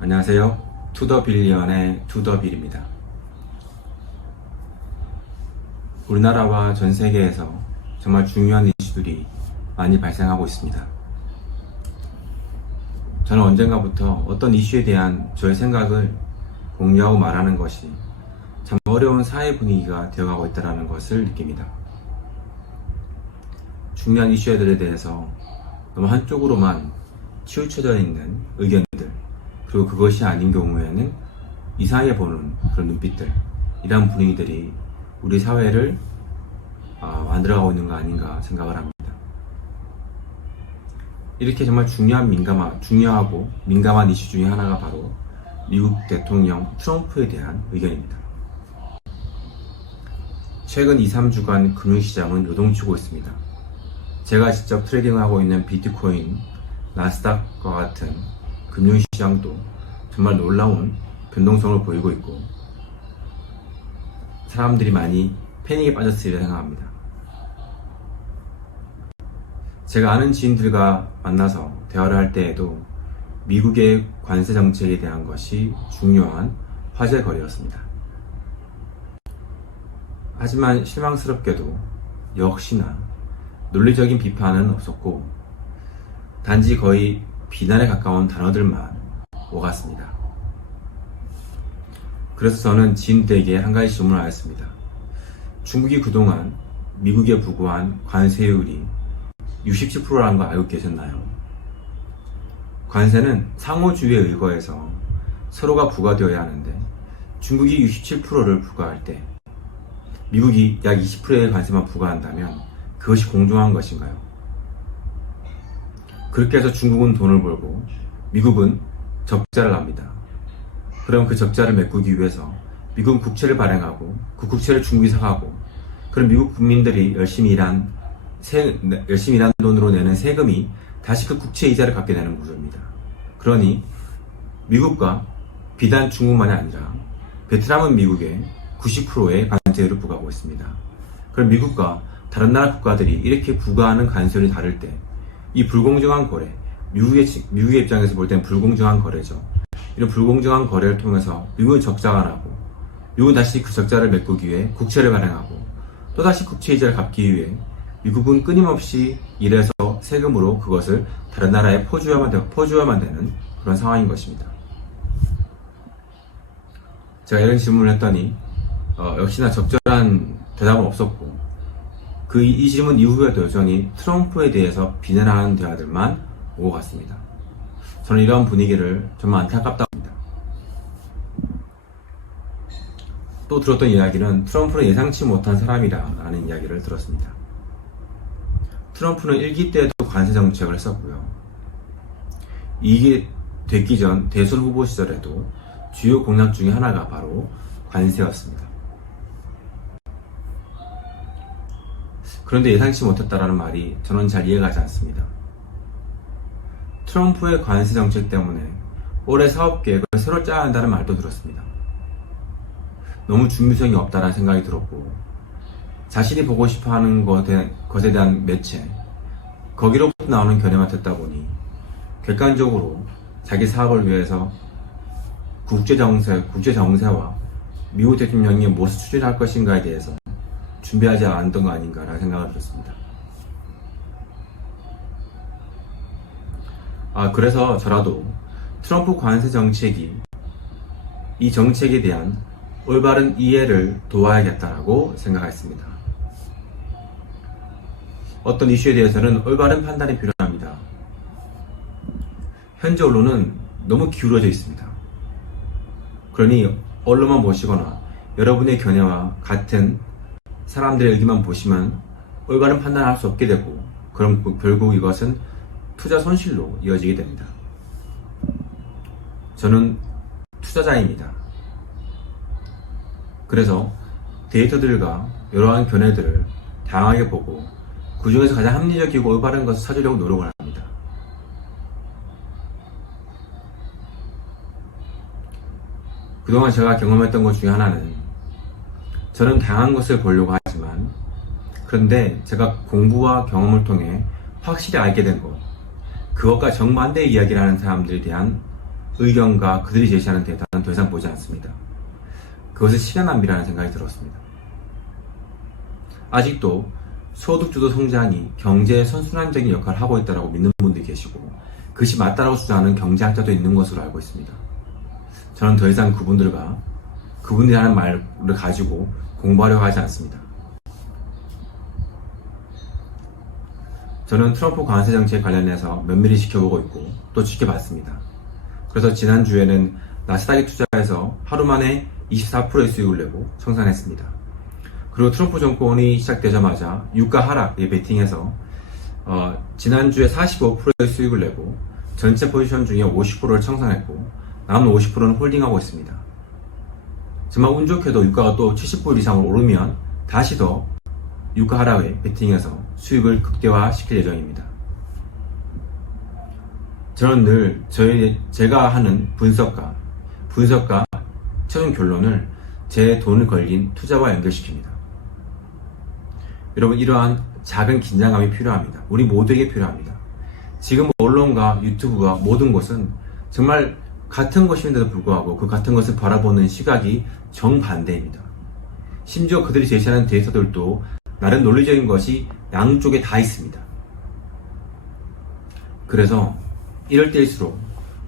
안녕하세요. 투더빌리언의 투더빌입니다. 우리나라와 전 세계에서 정말 중요한 이슈들이 많이 발생하고 있습니다. 저는 언젠가부터 어떤 이슈에 대한 저의 생각을 공유하고 말하는 것이 참 어려운 사회 분위기가 되어가고 있다는 것을 느낍니다. 중요한 이슈들에 대해서 너무 한쪽으로만 치우쳐져 있는 의견들, 그리고 그것이 아닌 경우에는 이상하게 보는 그런 눈빛들, 이런 분위기들이 우리 사회를 아, 만들어가고 있는 거 아닌가 생각을 합니다. 이렇게 정말 중요한 민감한, 중요하고 민감한 이슈 중에 하나가 바로 미국 대통령 트럼프에 대한 의견입니다. 최근 2, 3주간 금융시장은 요동치고 있습니다. 제가 직접 트레이딩하고 있는 비트코인, 나스닥과 같은 금융시장도 정말 놀라운 변동성을 보이고 있고 사람들이 많이 패닉에 빠졌으리라 생각합니다. 제가 아는 지인들과 만나서 대화를 할 때에도 미국의 관세 정책에 대한 것이 중요한 화제거리였습니다. 하지만 실망스럽게도 역시나 논리적인 비판은 없었고 단지 거의 비난에 가까운 단어들만 오갔습니다. 그래서 저는 지인들에게 한 가지 질문을 하였습니다. 중국이 그동안 미국에 부과한 관세율이 67%라는 거 알고 계셨나요? 관세는 상호주의에 의거해서 서로가 부과되어야 하는데 중국이 67%를 부과할 때 미국이 약 20%의 관세만 부과한다면 그것이 공정한 것인가요? 그렇게 해서 중국은 돈을 벌고 미국은 적자를 납니다. 그럼 그 적자를 메꾸기 위해서 미국은 국채를 발행하고 그 국채를 중국이 사가고 그럼 미국 국민들이 열심히 일한 세, 열심히 일한 돈으로 내는 세금이 다시 그 국채 이자를 갚게 되는 구조입니다. 그러니 미국과 비단 중국만이 아니라 베트남은 미국에 90%의 관세율을 부과하고 있습니다. 그럼 미국과 다른 나라 국가들이 이렇게 부과하는 관세율이 다를 때 이 불공정한 거래, 미국의, 미국의 입장에서 볼 때는 불공정한 거래죠. 이런 불공정한 거래를 통해서 미국은 적자가 나고 미국은 다시 그 적자를 메꾸기 위해 국채를 발행하고 또다시 국채 이자를 갚기 위해 미국은 끊임없이 일해서 세금으로 그것을 다른 나라에 퍼주어야만, 되, 퍼주어야만 되는 그런 상황인 것입니다. 제가 이런 질문을 했더니 어, 역시나 적절한 대답은 없었고 그 이 질문 이후에도 여전히 트럼프에 대해서 비난하는 대화들만 오고 갔습니다. 저는 이런 분위기를 정말 안타깝다고 합니다. 또 들었던 이야기는 트럼프는 예상치 못한 사람이라는 이야기를 들었습니다. 트럼프는 1기 때도 관세 정책을 했었고요. 이게 됐기 전 대선 후보 시절에도 주요 공약 중에 하나가 바로 관세였습니다. 그런데 예상치 못했다라는 말이 저는 잘 이해가 지 않습니다. 트럼프의 관세 정책 때문에 올해 사업 계획을 새로 짜야 한다는 말도 들었습니다. 너무 준비성이 없다는 생각이 들었고, 자신이 보고 싶어 하는 것에, 것에 대한 매체, 거기로부터 나오는 견해만 듣다 보니, 객관적으로 자기 사업을 위해서 국제정세, 국제정세와 미국 대통령이 무엇을 추진할 것인가에 대해서 준비하지 않았던 거 아닌가라는 생각을 들었습니다. 아, 그래서 저라도 트럼프 관세 정책이 이 정책에 대한 올바른 이해를 도와야겠다라고 생각했습니다. 어떤 이슈에 대해서는 올바른 판단이 필요합니다. 현재 언론은 너무 기울어져 있습니다. 그러니 언론만 보시거나 여러분의 견해와 같은 사람들의 의견만 보시면 올바른 판단을 할 수 없게 되고 그럼 결국 이것은 투자 손실로 이어지게 됩니다. 저는 투자자입니다. 그래서 데이터들과 여러한 견해들을 다양하게 보고 그 중에서 가장 합리적이고 올바른 것을 찾으려고 노력을 합니다. 그동안 제가 경험했던 것 중에 하나는 저는 다양한 것을 보려고 하지만 그런데 제가 공부와 경험을 통해 확실히 알게 된 것, 그것과 정반대의 이야기를 하는 사람들에 대한 의견과 그들이 제시하는 데이터는 더 이상 보지 않습니다. 그것은 시간 낭비라는 생각이 들었습니다. 아직도 소득주도 성장이 경제의 선순환적인 역할을 하고 있다고 믿는 분들이 계시고 그것이 맞다라고 주장하는 경제학자도 있는 것으로 알고 있습니다. 저는 더 이상 그분들과 그분들이 하는 말을 가지고 공부하려고 하지 않습니다. 저는 트럼프 관세 정책 관련해서 면밀히 지켜보고 있고 또 지켜봤습니다. 그래서 지난주에는 나스닥에 투자해서 하루 만에 24%의 수익을 내고 청산했습니다. 그리고 트럼프 정권이 시작되자마자 유가 하락에 베팅해서 어, 지난주에 45%의 수익을 내고 전체 포지션 중에 50%를 청산했고 남은 50%는 홀딩하고 있습니다. 정말 운 좋게도 유가가 또 70불 이상으로 오르면 다시 더 유가 하락에 베팅해서 수익을 극대화시킬 예정입니다. 저는 늘 저희 제가 하는 분석과 분석과 최종 결론을 제 돈을 걸린 투자와 연결시킵니다. 여러분 이러한 작은 긴장감이 필요합니다. 우리 모두에게 필요합니다. 지금 언론과 유튜브가 모든 것은 정말 같은 것임에도 불구하고 그 같은 것을 바라보는 시각이 정반대입니다. 심지어 그들이 제시하는 데이터들도 나름 논리적인 것이 양쪽에 다 있습니다. 그래서 이럴 때일수록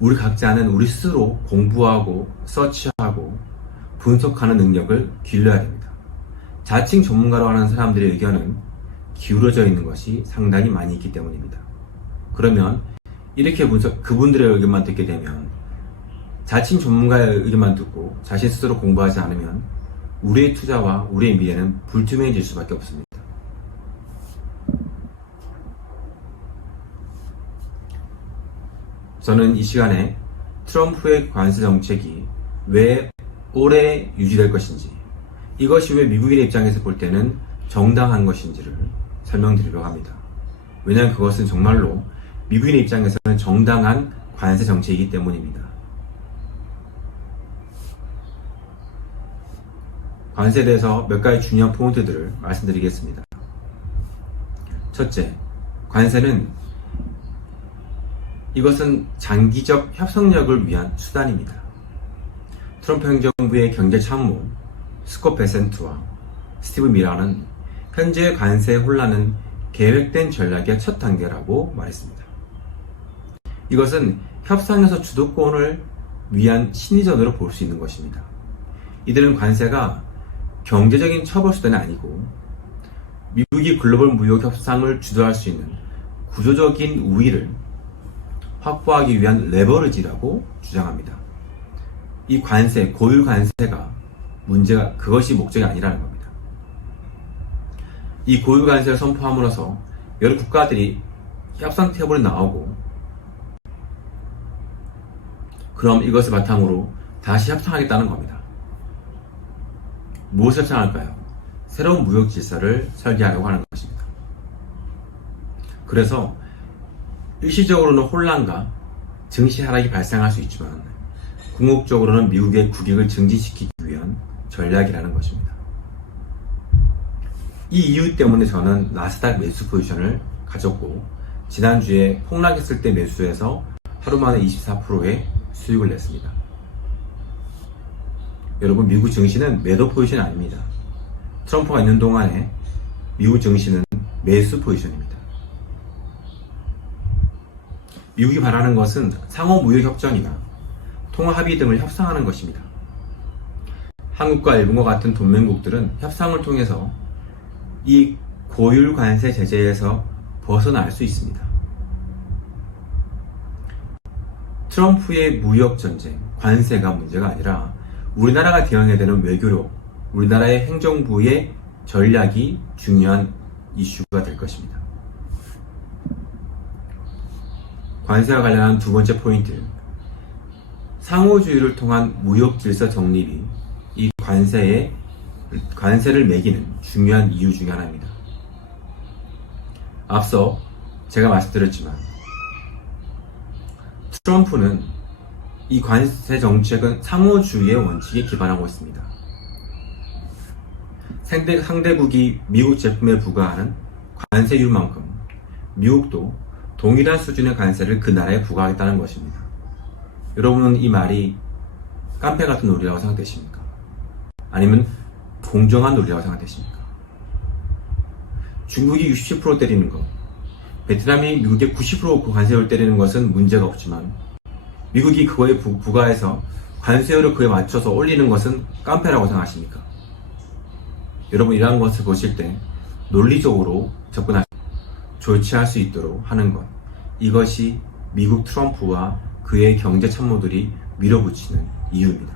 우리 각자는 우리 스스로 공부하고 서치하고 분석하는 능력을 길러야 됩니다. 자칭 전문가로 하는 사람들의 의견은 기울어져 있는 것이 상당히 많이 있기 때문입니다. 그러면 이렇게 분석, 그분들의 의견만 듣게 되면 자칭 전문가의 의견만 듣고 자신 스스로 공부하지 않으면 우리의 투자와 우리의 미래는 불투명해질 수밖에 없습니다. 저는 이 시간에 트럼프의 관세 정책이 왜 오래 유지될 것인지, 이것이 왜 미국인의 입장에서 볼 때는 정당한 것인지를 설명드리려고 합니다. 왜냐하면 그것은 정말로 미국인의 입장에서는 정당한 관세 정책이기 때문입니다. 관세에 대해서 몇 가지 중요한 포인트들을 말씀드리겠습니다. 첫째, 관세는 이것은 장기적 협상력을 위한 수단입니다. 트럼프 행정부의 경제 참모 스콧 베센트와 스티브 미라는 현재 관세 혼란은 계획된 전략의 첫 단계라고 말했습니다. 이것은 협상에서 주도권을 위한 심리전으로 볼 수 있는 것입니다. 이들은 관세가 경제적인 처벌 수단이 아니고 미국이 글로벌 무역 협상을 주도할 수 있는 구조적인 우위를 확보하기 위한 레버리지라고 주장합니다. 이 관세, 고율 관세가 문제가 그것이 목적이 아니라는 겁니다. 이 고율 관세를 선포함으로써 여러 국가들이 협상 테이블에 나오고 그럼 이것을 바탕으로 다시 협상하겠다는 겁니다. 무엇을 협상할까요? 새로운 무역 질서를 설계하려고 하는 것입니다. 그래서 일시적으로는 혼란과 증시 하락이 발생할 수 있지만 궁극적으로는 미국의 국익을 증진시키기 위한 전략이라는 것입니다. 이 이유 때문에 저는 나스닥 매수 포지션을 가졌고 지난주에 폭락했을 때 매수해서 하루 만에 24%의 수익을 냈습니다. 여러분 미국 증시는 매도 포지션이 아닙니다. 트럼프가 있는 동안에 미국 증시는 매수 포지션입니다. 미국이 바라는 것은 상호 무역 협정이나 통화 합의 등을 협상하는 것입니다. 한국과 일본과 같은 동맹국들은 협상을 통해서 이 고율 관세 제재에서 벗어날 수 있습니다. 트럼프의 무역 전쟁, 관세가 문제가 아니라 우리나라가 대응해야 되는 외교력, 우리나라의 행정부의 전략이 중요한 이슈가 될 것입니다. 관세와 관련한 두 번째 포인트. 상호주의를 통한 무역 질서 정립이 이 관세에, 관세를 매기는 중요한 이유 중의 하나입니다. 앞서 제가 말씀드렸지만, 트럼프는 이 관세 정책은 상호주의의 원칙에 기반하고 있습니다. 상대, 상대국이 미국 제품에 부과하는 관세율만큼 미국도 동일한 수준의 관세를 그 나라에 부과하겠다는 것입니다. 여러분은 이 말이 깡패 같은 논리라고 생각되십니까? 아니면 공정한 논리라고 생각되십니까? 중국이 67% 때리는 것, 베트남이 미국의 90% 관세율 때리는 것은 문제가 없지만 미국이 그거에 부, 부과해서 관세율을 그에 맞춰서 올리는 것은 깡패라고 생각하십니까? 여러분 이러한 것을 보실 때 논리적으로 접근하 조치할 수 있도록 하는 것 이것이 미국 트럼프와 그의 경제 참모들이 밀어붙이는 이유입니다.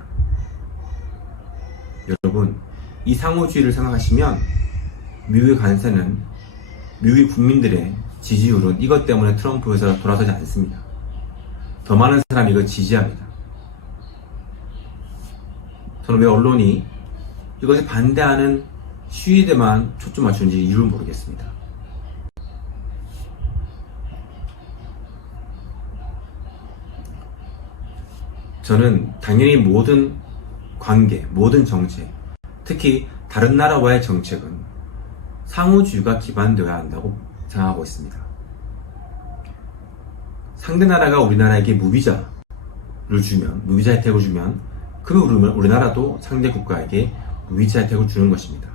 여러분 이 상호주의를 생각하시면 미국의 관세는 미국의 국민들의 지지율은 이것 때문에 트럼프에서 돌아서지 않습니다. 더 많은 사람이 이걸 지지합니다. 저는 왜 언론이 이것에 반대하는 시위대만 초점 맞추는지 이유를 모르겠습니다. 저는 당연히 모든 관계, 모든 정책, 특히 다른 나라와의 정책은 상호주의가 기반되어야 한다고 생각하고 있습니다. 상대 나라가 우리나라에게 무비자를 주면, 무비자 혜택을 주면, 그 우리- 우리나라도 상대 국가에게 무비자 혜택을 주는 것입니다.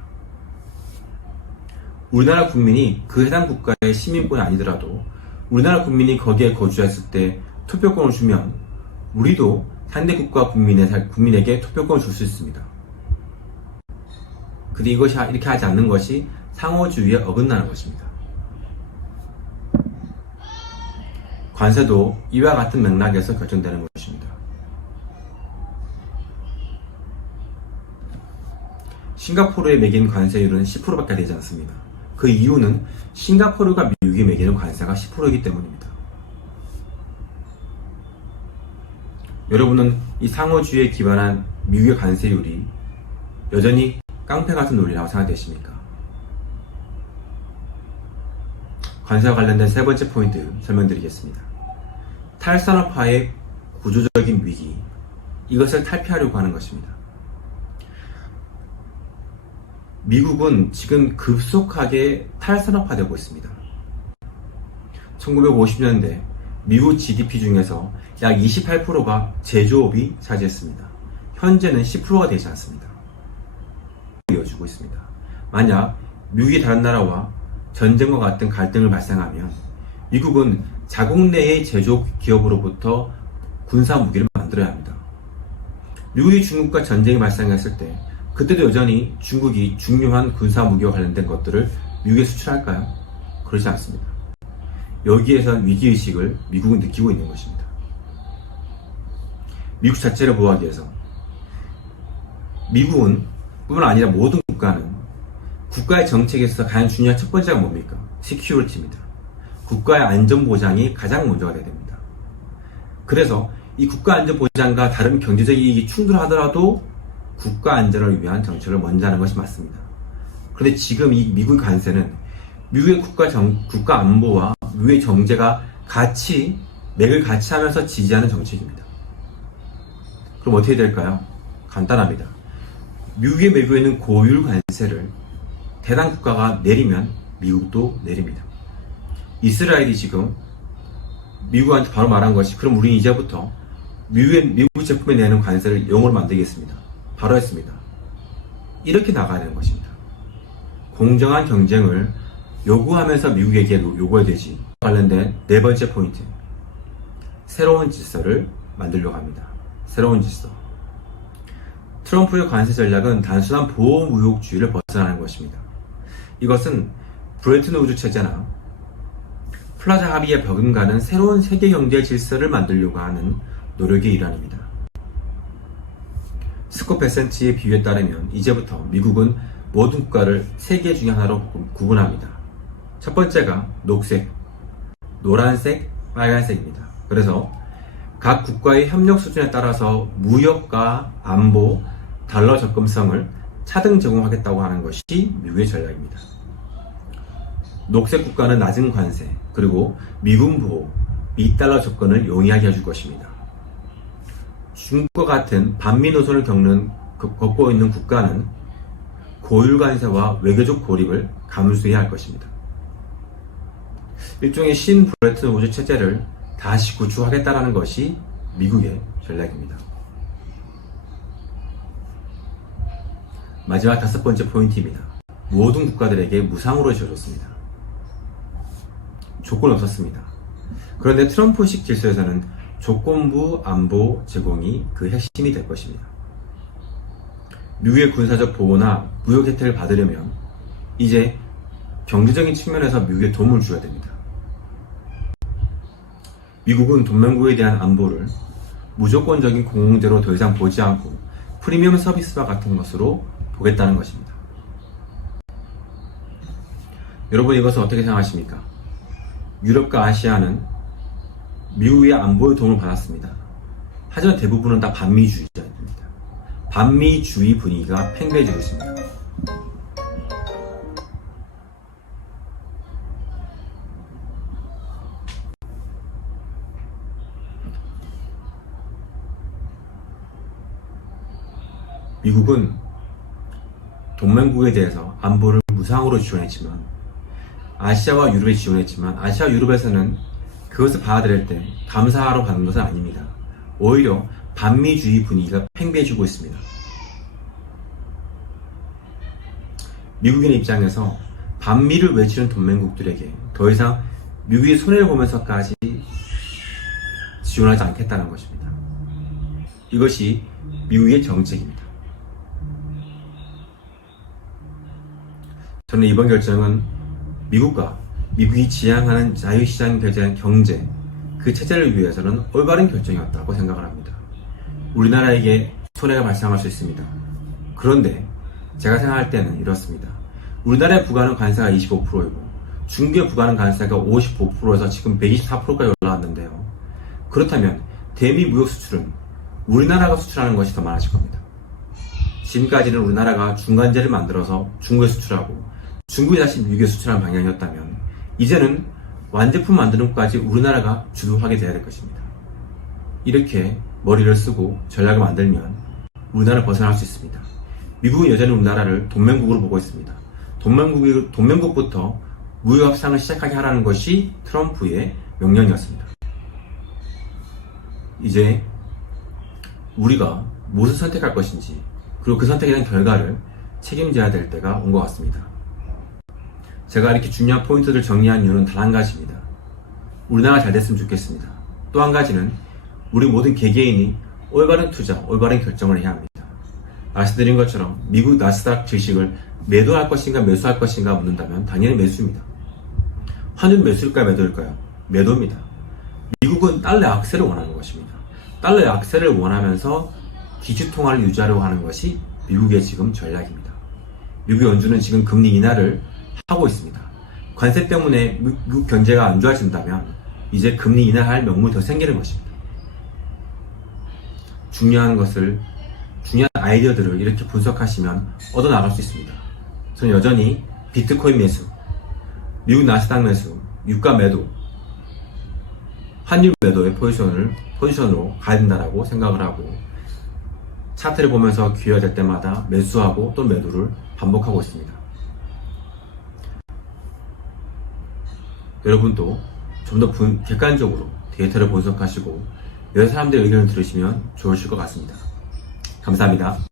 우리나라 국민이 그 해당 국가의 시민권이 아니더라도 우리나라 국민이 거기에 거주했을 때 투표권을 주면 우리도 상대 국가 국민의, 국민에게 투표권을 줄 수 있습니다. 근데 이것이 하- 이렇게 하지 않는 것이 상호주의에 어긋나는 것입니다. 관세도 이와 같은 맥락에서 결정되는 것입니다. 싱가포르에 매긴 관세율은 10%밖에 되지 않습니다. 그 이유는 싱가포르가 미국에 매기는 관세가 10%이기 때문입니다. 여러분은 이 상호주의에 기반한 미국의 관세율이 여전히 깡패 같은 논리라고 생각되십니까? 관세와 관련된 세 번째 포인트 설명드리겠습니다. 탈산업화의 구조적인 위기, 이것을 탈피하려고 하는 것입니다. 미국은 지금 급속하게 탈산업화되고 있습니다. 1950년대 미국 GDP 중에서 약 28%가 제조업이 차지했습니다. 현재는 10%가 되지 않습니다. 이어지고 있습니다. 만약 미국이 다른 나라와 전쟁과 같은 갈등을 발생하면 미국은 자국 내의 제조업 기업으로부터 군사 무기를 만들어야 합니다. 미국이 중국과 전쟁이 발생했을 때 그때도 여전히 중국이 중요한 군사 무기와 관련된 것들을 미국에 수출할까요? 그렇지 않습니다. 여기에서 위기의식을 미국은 느끼고 있는 것입니다. 미국 자체를 보호하기 위해서 미국은 뿐만 아니라 모든 국가는 국가의 정책에서 가장 중요한 첫 번째가 뭡니까? 시큐리티입니다. 국가의 안전 보장이 가장 먼저가 돼야 됩니다. 그래서 이 국가 안전 보장과 다른 경제적 이익이 충돌하더라도 국가 안전을 위한 정책을 먼저 하는 것이 맞습니다. 그런데 지금 이 미국 관세는 미국의 국가 정, 국가 안보와 미국의 경제가 같이 맥을 같이 하면서 지지하는 정책입니다. 그럼 어떻게 될까요? 간단합니다. 미국의 있는 고율 관세를 대당 국가가 내리면 미국도 내립니다. 이스라엘이 지금 미국한테 바로 말한 것이 그럼 우리 이제부터 미국의, 미국 제품에 내는 관세를 0으로 만들겠습니다. 바로 했습니다. 이렇게 나가야 되는 것입니다. 공정한 경쟁을 요구하면서 미국에게 요구해야 되지. 관련된 네 번째 포인트. 새로운 질서를 만들려고 합니다. 새로운 질서. 트럼프의 관세 전략은 단순한 보호무역주의를 벗어나는 것입니다. 이것은 브레튼 우주 체제나 플라자 합의에 버금가는 새로운 세계 경제 질서를 만들려고 하는 노력의 일환입니다. 스코 베센트의 비유에 따르면 이제부터 미국은 모든 국가를 세 개 중에 하나로 구분합니다. 첫 번째가 녹색, 노란색, 빨간색입니다. 그래서 각 국가의 협력 수준에 따라서 무역과 안보, 달러 접근성을 차등 제공하겠다고 하는 것이 미국의 전략입니다. 녹색 국가는 낮은 관세, 그리고 미군 보호, 미달러 접근을 용이하게 해줄 것입니다. 중국과 같은 반미 노선을 겪는, 겪고 있는 국가는 고율 관세와 외교적 고립을 감수해야 할 것입니다. 일종의 신 브레튼 우주 체제를 다시 구축하겠다는 것이 미국의 전략입니다. 마지막 다섯 번째 포인트입니다. 모든 국가들에게 무상으로 지어줬습니다. 조건 없었습니다. 그런데 트럼프식 질서에서는 조건부 안보 제공이 그 핵심이 될 것입니다. 미국의 군사적 보호나 무역 혜택을 받으려면 이제 경제적인 측면에서 미국에 도움을 줘야 됩니다. 미국은 동맹국에 대한 안보를 무조건적인 공공재로 더 이상 보지 않고 프리미엄 서비스와 같은 것으로 보겠다는 것입니다. 여러분 이것을 어떻게 생각하십니까? 유럽과 아시아는 미국의 안보의 도움을 받았습니다. 하지만 대부분은 다 반미주의자입니다. 반미주의 분위기가 팽배해지고 있습니다. 미국은 동맹국에 대해서 안보를 무상으로 지원했지만 아시아와 유럽에 지원했지만 아시아 유럽에서는 그것을 받아들일 때 감사하러 가는 것은 아닙니다. 오히려 반미주의 분위기가 팽배해지고 있습니다. 미국인의 입장에서 반미를 외치는 동맹국들에게 더 이상 미국이 손해를 보면서까지 지원하지 않겠다는 것입니다. 이것이 미국의 정책입니다. 저는 이번 결정은 미국과 미국이 지향하는 자유시장 경제, 경제 그 체제를 위해서는 올바른 결정이었다고 생각을 합니다. 우리나라에게 손해가 발생할 수 있습니다. 그런데 제가 생각할 때는 이렇습니다. 우리나라에 부과하는 관세가 25%이고 중국에 부과하는 관세가 55%에서 지금 124%까지 올라왔는데요. 그렇다면 대미 무역 수출은 우리나라가 수출하는 것이 더 많아질 겁니다. 지금까지는 우리나라가 중간재를 만들어서 중국에 수출하고 중국이 다시 미국에 수출하는 방향이었다면 이제는 완제품 만드는 것까지 우리나라가 주도하게 돼야 될 것입니다. 이렇게 머리를 쓰고 전략을 만들면 우리나라를 벗어날 수 있습니다. 미국은 여전히 우리나라를 동맹국으로 보고 있습니다. 동맹국이, 동맹국부터 무역 협상을 시작하게 하라는 것이 트럼프의 명령이었습니다. 이제 우리가 무엇을 선택할 것인지 그리고 그 선택에 대한 결과를 책임져야 될 때가 온 것 같습니다. 제가 이렇게 중요한 포인트를 정리한 이유는 단 한 가지입니다. 우리나라가 잘 됐으면 좋겠습니다. 또 한 가지는 우리 모든 개개인이 올바른 투자, 올바른 결정을 해야 합니다. 말씀드린 것처럼 미국 나스닥 주식을 매도할 것인가 매수할 것인가 묻는다면 당연히 매수입니다. 환율 매수일까요 매도일까요? 매도입니다. 미국은 달러 악세를 원하는 것입니다. 달러 악세를 원하면서 기축통화를 유지하려고 하는 것이 미국의 지금 전략입니다. 미국 연준은 지금 금리 인하를 하고 있습니다. 관세 때문에 미국 경제가 안 좋아진다면 이제 금리 인하할 명분이 더 생기는 것입니다. 중요한 것을 중요한 아이디어들을 이렇게 분석하시면 얻어 나갈 수 있습니다. 저는 여전히 비트코인 매수, 미국 나스닥 매수, 유가 매도, 환율 매도의 포지션을 포지션으로 가야 된다라고 생각을 하고 차트를 보면서 기회가 될 때마다 매수하고 또 매도를 반복하고 있습니다. 여러분도 좀 더 객관적으로 데이터를 분석하시고 여러 사람들의 의견을 들으시면 좋으실 것 같습니다. 감사합니다.